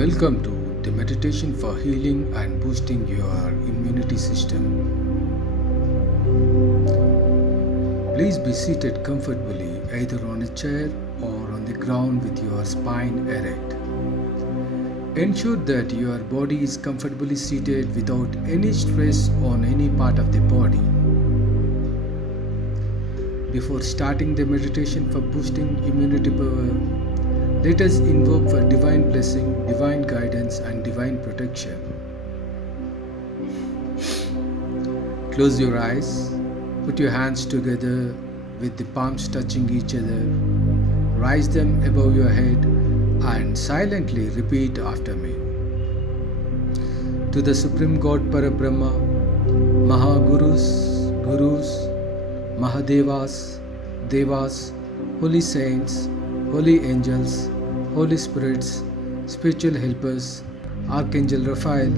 Welcome to the meditation for healing and boosting your immunity system. Please be seated comfortably either on a chair or on the ground with your spine erect. Ensure that your body is comfortably seated without any stress on any part of the body. Before starting the meditation for boosting immunity power, let us invoke for divine blessing, divine guidance, and divine protection. Close your eyes, put your hands together with the palms touching each other, raise them above your head, and silently repeat after me. To the Supreme God Parabrahma, Mahagurus, Gurus, Mahadevas, Devas, Holy Saints, Holy Angels, Holy Spirits, Spiritual Helpers, Archangel Raphael,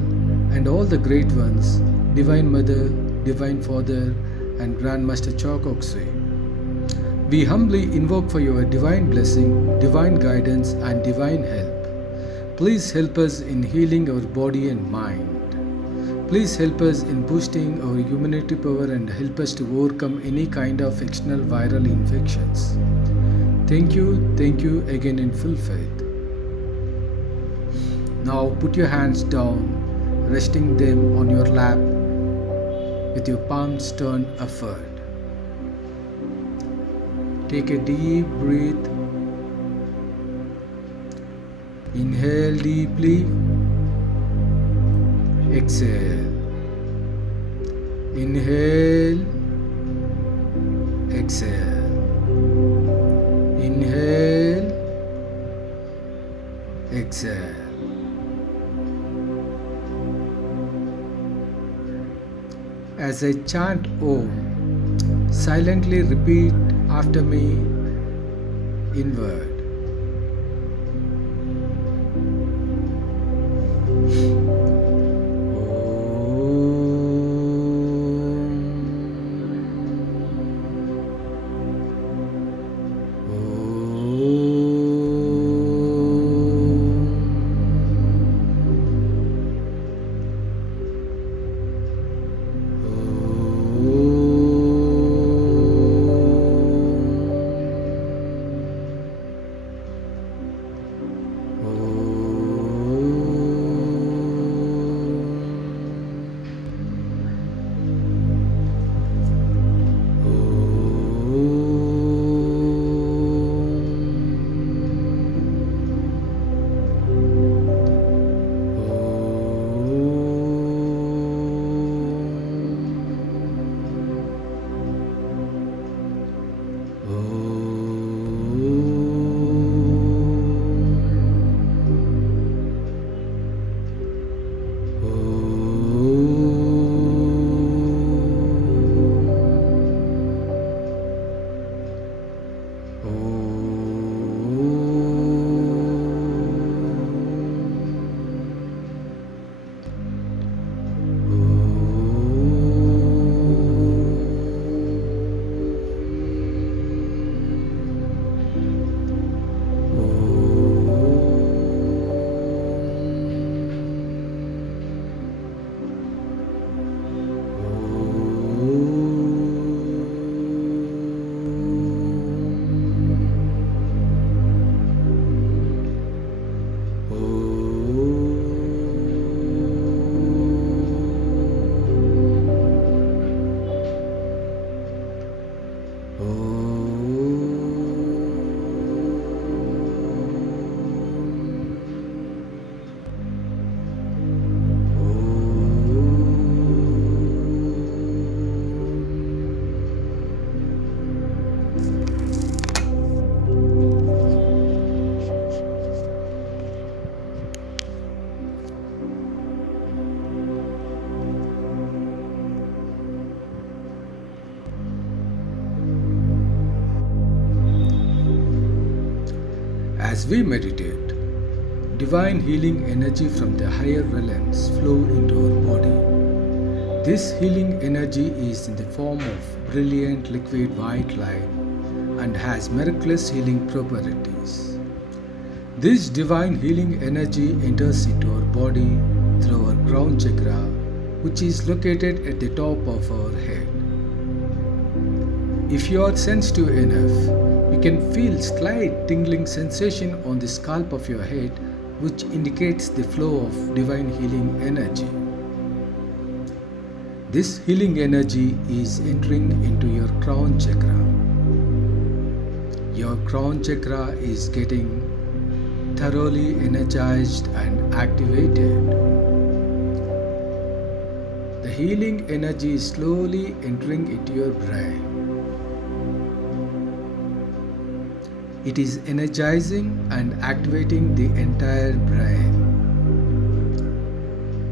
and all the great ones, Divine Mother, Divine Father, and Grandmaster Chokoksui. We humbly invoke for your divine blessing, divine guidance, and divine help. Please help us in healing our body and mind. Please help us in boosting our immunity power and help us to overcome any kind of external viral infections. Thank you again in full faith. Now put your hands down, resting them on your lap with your palms turned upward. Take a deep breath. Inhale deeply. Exhale. Inhale. Exhale. Inhale, exhale. As I chant Om, silently repeat after me inward. As we meditate, divine healing energy from the higher realms flow into our body. This healing energy is in the form of brilliant liquid white light and has miraculous healing properties. This divine healing energy enters into our body through our crown chakra, which is located at the top of our head. If you are sensitive enough, you can feel slight tingling sensation on the scalp of your head, which indicates the flow of divine healing energy. This healing energy is entering into your crown chakra. Your crown chakra is getting thoroughly energized and activated. The healing energy is slowly entering into your brain. It is energizing and activating the entire brain.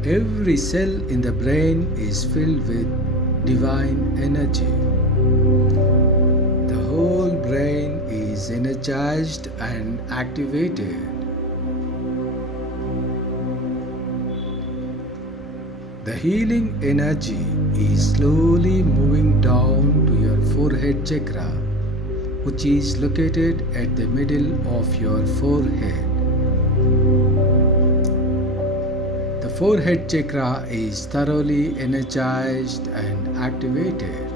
Every cell in the brain is filled with divine energy. The whole brain is energized and activated. The healing energy is slowly moving down to your forehead chakra, which is located at the middle of your forehead. The forehead chakra is thoroughly energized and activated.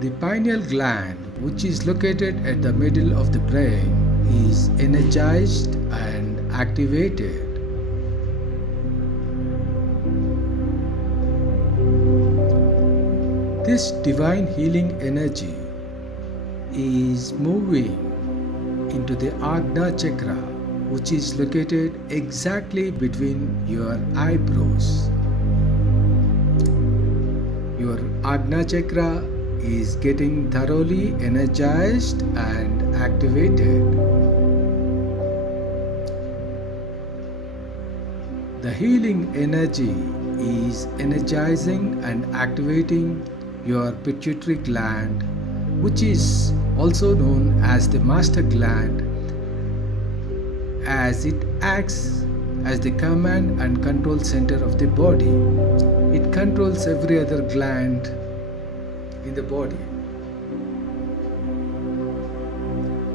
The pineal gland, which is located at the middle of the brain, is energized and activated. This divine healing energy is moving into the Ajna chakra, which is located exactly between your eyebrows. Your Ajna chakra is getting thoroughly energized and activated. The healing energy is energizing and activating your pituitary gland, which is also known as the master gland, as it acts as the command and control center of the body. It controls every other gland in the body.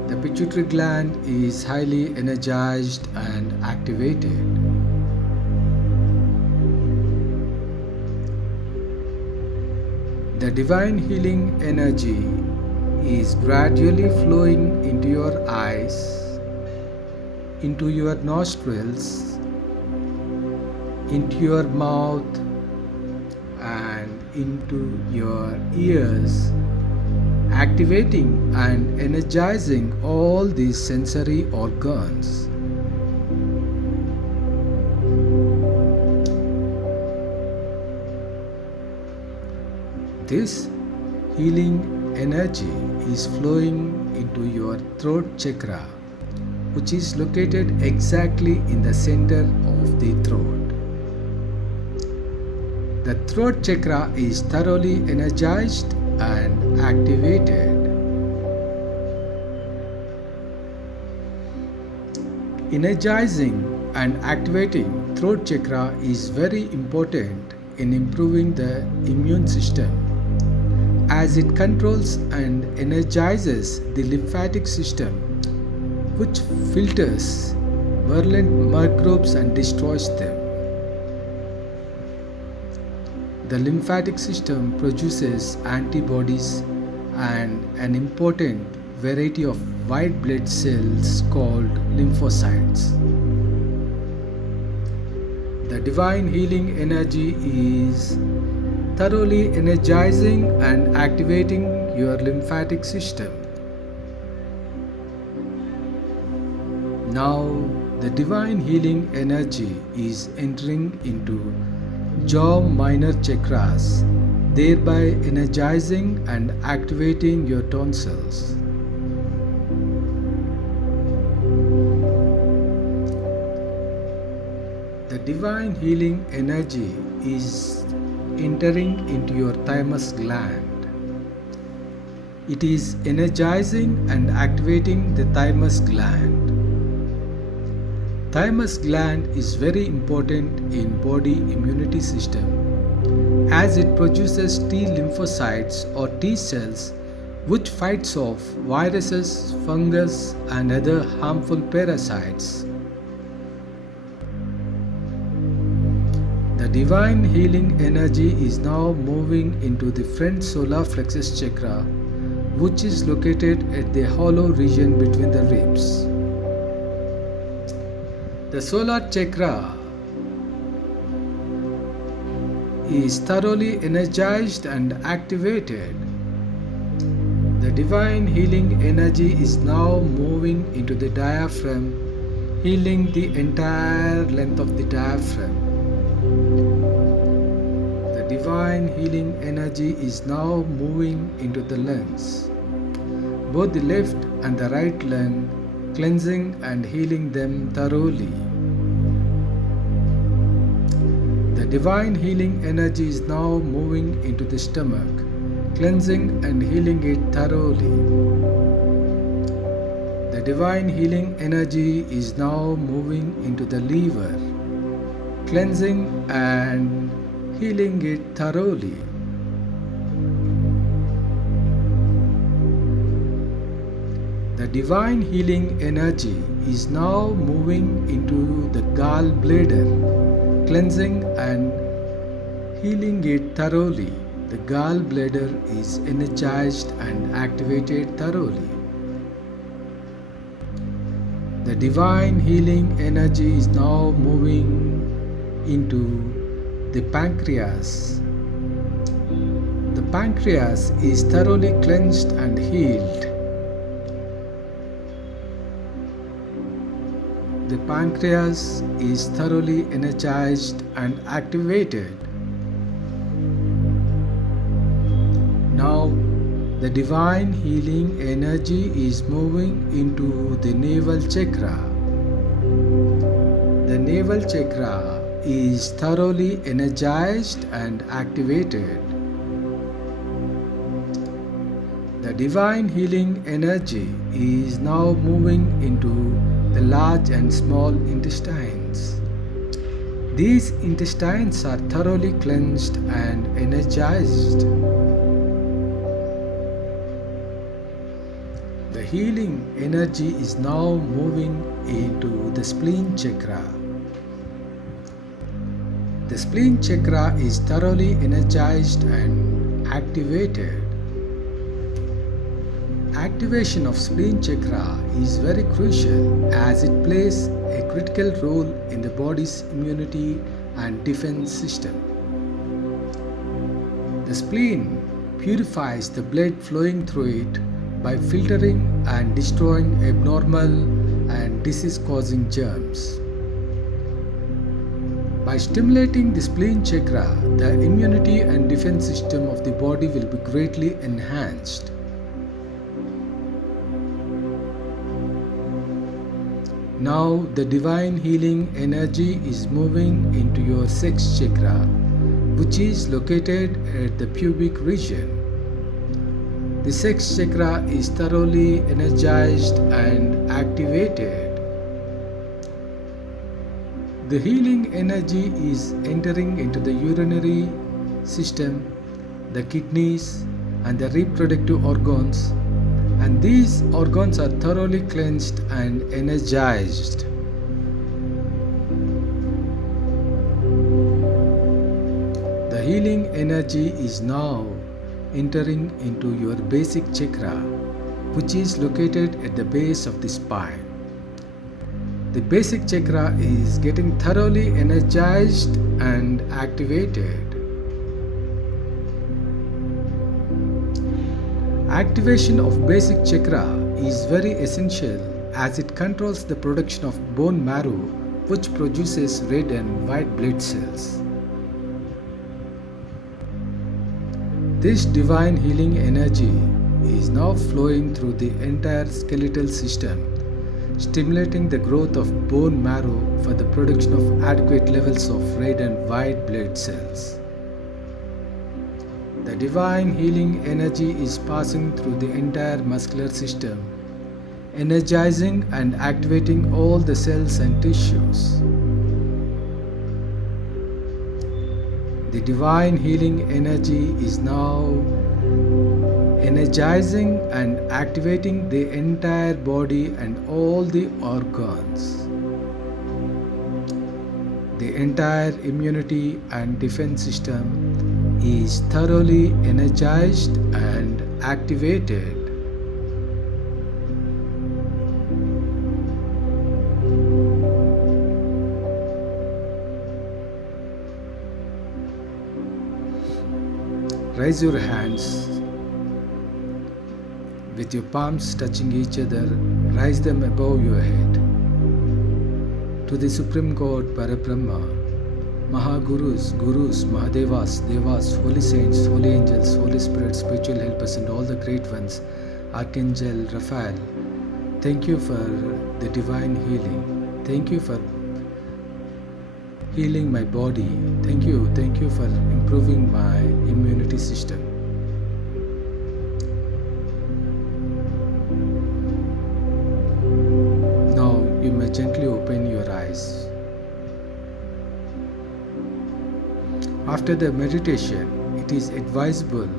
The pituitary gland is highly energized and activated. The divine healing energy is gradually flowing into your eyes, into your nostrils, into your mouth, and into your ears, activating and energizing all these sensory organs. This healing energy is flowing into your throat chakra, which is located exactly in the center of the throat. The throat chakra is thoroughly energized and activated. Energizing and activating throat chakra is very important in improving the immune system, as it controls and energizes the lymphatic system, which filters virulent microbes and destroys them. The lymphatic system produces antibodies and an important variety of white blood cells called lymphocytes. The divine healing energy is thoroughly energizing and activating your lymphatic system. Now, the divine healing energy is entering into jaw minor chakras, thereby energizing and activating your tonsils. The divine healing energy is entering into your thymus gland. It is energizing and activating the thymus gland. Thymus gland is very important in body immunity system, as it produces T lymphocytes or T cells, which fights off viruses, fungus, and other harmful parasites. The divine healing energy is now moving into the front solar plexus chakra, which is located at the hollow region between the ribs. The solar chakra is thoroughly energized and activated. The divine healing energy is now moving into the diaphragm, healing the entire length of the diaphragm. The divine healing energy is now moving into the lungs, both the left and the right lung, cleansing and healing them thoroughly. The divine healing energy is now moving into the stomach, cleansing and healing it thoroughly. The divine healing energy is now moving into the liver, cleansing and healing it thoroughly. The divine healing energy is now moving into the gallbladder, cleansing and healing it thoroughly. The gallbladder is energized and activated thoroughly. The divine healing energy is now moving into the pancreas. The pancreas is thoroughly cleansed and healed. The pancreas is thoroughly energized and activated. Now, the divine healing energy is moving into the navel chakra. The navel chakra is thoroughly energized and activated. The divine healing energy is now moving into the large and small intestines. These intestines are thoroughly cleansed and energized. The healing energy is now moving into the spleen chakra. The spleen chakra is thoroughly energized and activated. Activation of spleen chakra is very crucial as it plays a critical role in the body's immunity and defense system. The spleen purifies the blood flowing through it by filtering and destroying abnormal and disease-causing germs. By stimulating the spleen chakra, the immunity and defense system of the body will be greatly enhanced. Now the divine healing energy is moving into your sex chakra, which is located at the pubic region. The sex chakra is thoroughly energized and activated. The healing energy is entering into the urinary system, the kidneys, and the reproductive organs, and these organs are thoroughly cleansed and energized. The healing energy is now entering into your basic chakra, which is located at the base of the spine. The basic chakra is getting thoroughly energized and activated. Activation of basic chakra is very essential as it controls the production of bone marrow, which produces red and white blood cells. This divine healing energy is now flowing through the entire skeletal system, stimulating the growth of bone marrow for the production of adequate levels of red and white blood cells. The divine healing energy is passing through the entire muscular system, energizing and activating all the cells and tissues. The divine healing energy is now energizing and activating the entire body and all the organs. The entire immunity and defense system is thoroughly energized and activated. Raise your hands with your palms touching each other. Raise them above your head. To the Supreme God, Parabrahma, Mahagurus, Gurus, Mahadevas, Devas, Holy Saints, Holy Angels, Holy Spirits, Spiritual Helpers, and all the great ones, Archangel Raphael, thank you for the divine healing. Thank you for healing my body. Thank you for improving my immunity system. Now you may gently open your eyes. After the meditation, it is advisable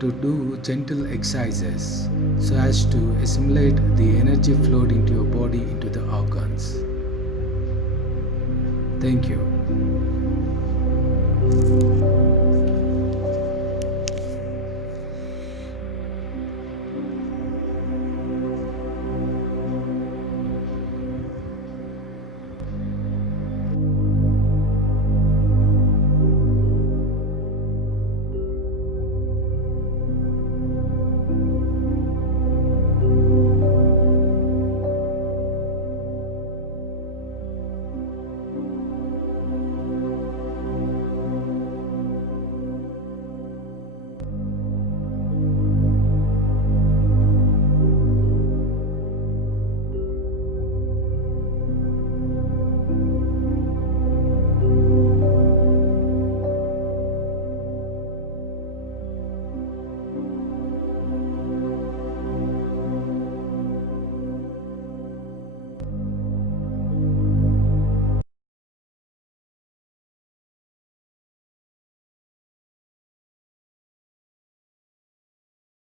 to do gentle exercises so as to assimilate the energy flowed into your body into the organs. Thank you.